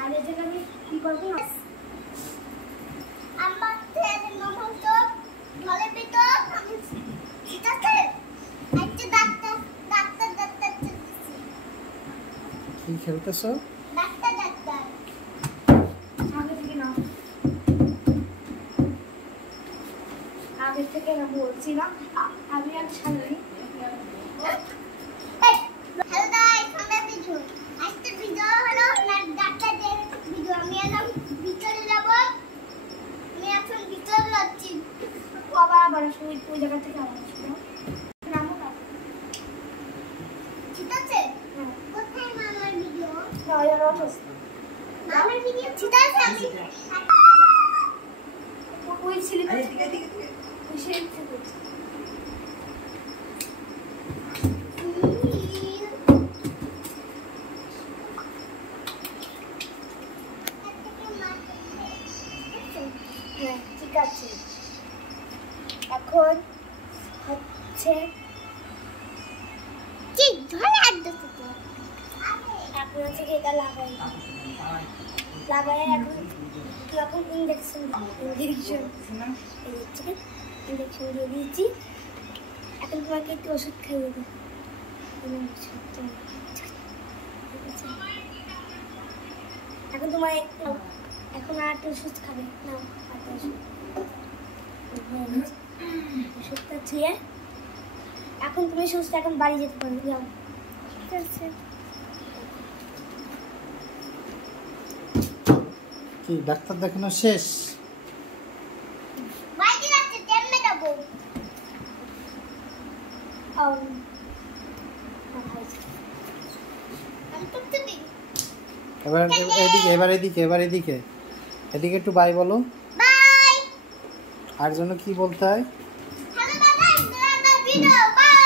আগে থেকে আমি কি করবো আমার তেরে নমন তো ঢলে পিতো আমি ঠিক আছে আজকে ডাক্তার চলতেছি কি খেলতেছো ডাক্তার আগে থেকে না আগে থেকে না বলছি না আমি আর ছাড়ি হ্যালো গাইস আমরা ভিডিও আজকে ভিডিও হলো না ডাক্তার দিয়ে ভিডিও আমি এলাম ভিতরে যাব আমি এখন ভিতরে যাচ্ছি আবার ওই জায়গা থেকে আবার আসবো নামো না ঠিক আছে কোথায় মামার ভিডিও মামার ভিডিও ঠিক আছে আমি ওই ছেলেটা ওই ছেলেটা হ্যাঁ ঠিক আছে এখন হচ্ছে কি ঢলে আড্ডা তো এখন হচ্ছে কি এটা লাগাই এখন ইঞ্জেকশন দিয়ে দিয়েছি এখন তোমাকে একটু ওষুধ খাইয়ে দেবো এখন তোমার এখন আর একটা ওষুধ খাবে না ওষুধটা খেয়ে এখন তুমি সুস্থ এখন বাড়ি যেতে পারবে যাও ঠিক আছে কি ডাক্তার দেখানো শেষ বাইরে যাচ্ছে কেমনে যাব আমি তো তুমি এবার এদিকে একটু বাই বলো বাই আর জন্য কি বলতে হয় হ্যালো বাই ভিডিও বাই